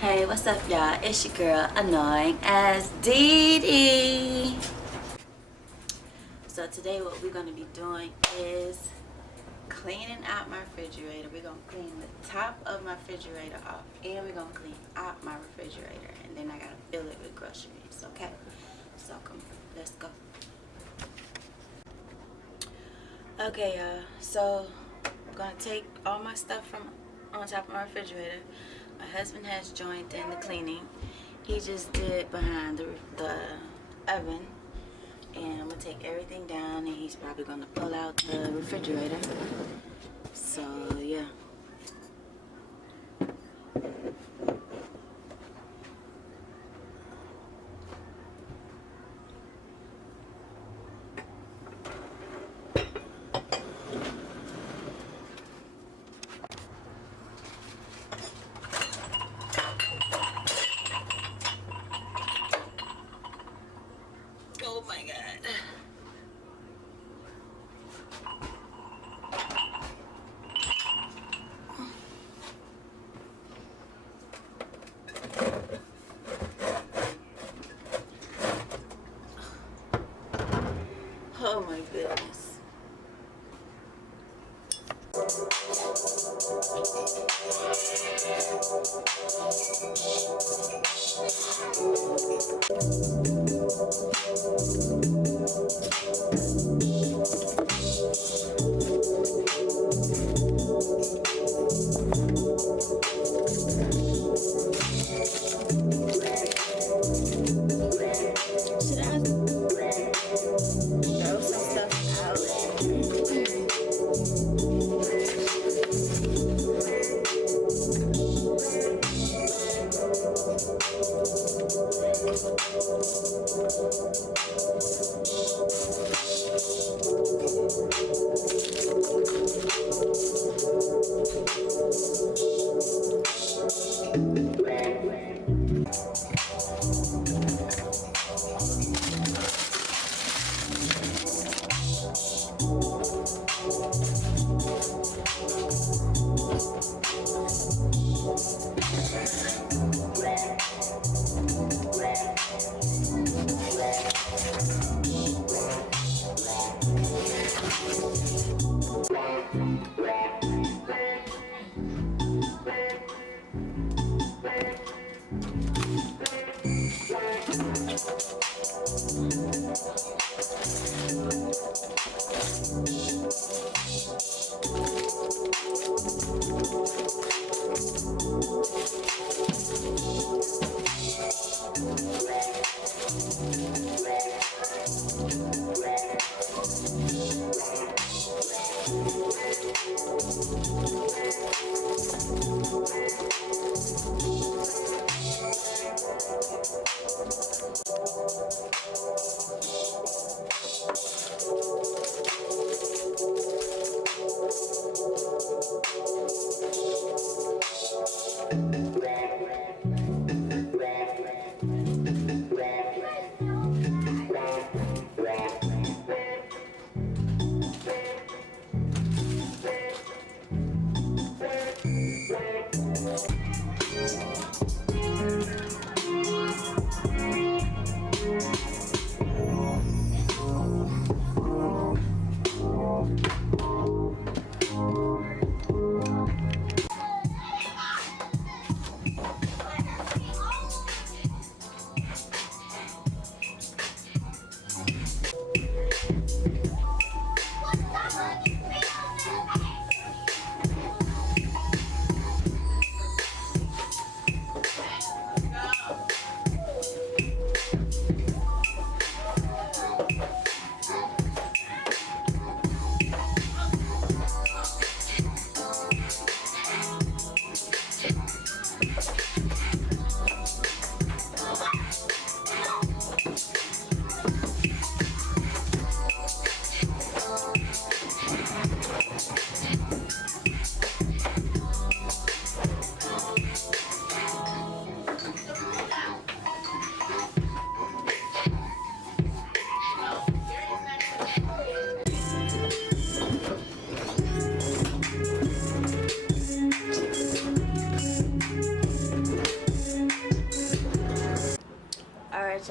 Hey, what's up, y'all? It's your girl, Annoying as Dee Dee. So today what we're going to be doing is cleaning out my refrigerator. We're going to clean the top of my refrigerator off, and we're going to clean out my refrigerator, and then I got to fill it with groceries, okay? So come, let's go. Okay, y'all. So I'm going to take all my stuff from on top of my refrigerator. My husband has joined in the cleaning. He just did behind the oven. And I'm going to take everything down, and he's probably going to pull out the refrigerator. So, yeah. Oh my God. Oh my goodness. Should I throw some stuff out?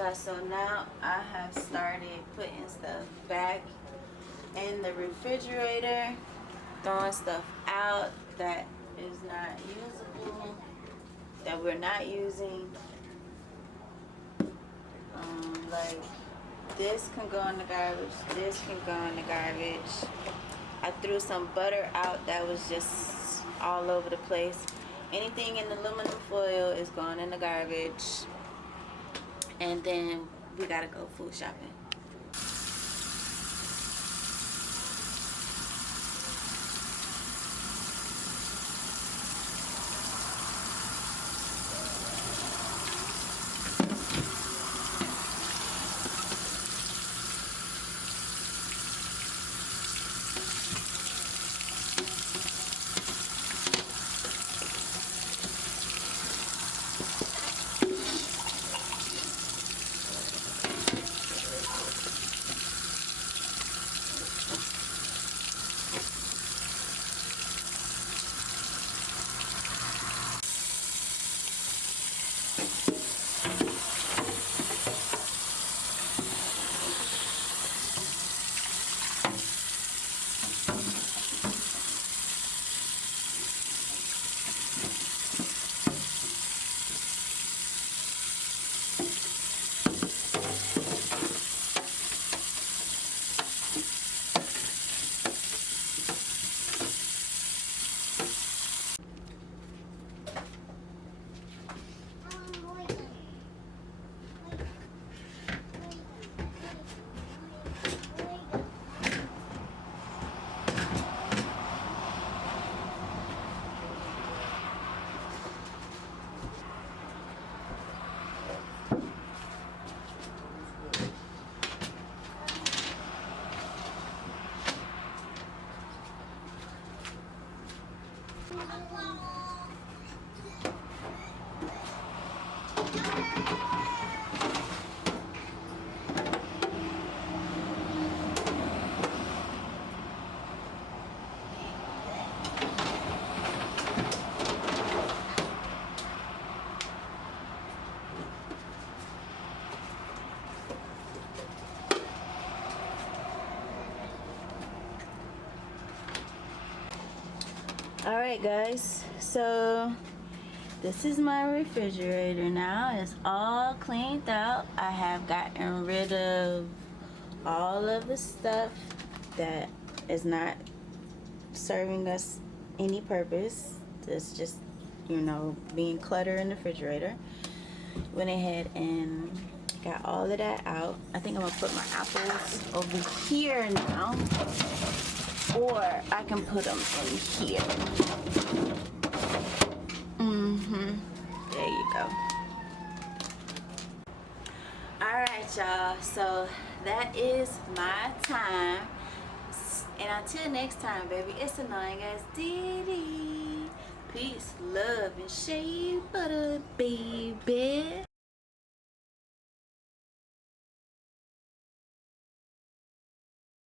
guys, so now I have started putting stuff back in the refrigerator, throwing stuff out that is not usable, that we're not using. Like this can go in the garbage, this can go in the garbage. I threw some butter out that was just all over the place. Anything in aluminum foil is going in the garbage. And then we gotta go food shopping. Alright guys, so this is my refrigerator now. It's all cleaned out. I have gotten rid of all of the stuff that is not serving us any purpose. It's just, you know, being clutter in the refrigerator. Went ahead and got all of that out. I think I'm gonna put my apples over here now, or I can put them in here. There you go. Alright y'all, so that is my time. And until next time, baby, it's annoying as Diddy. Peace, love, and shea butter, baby.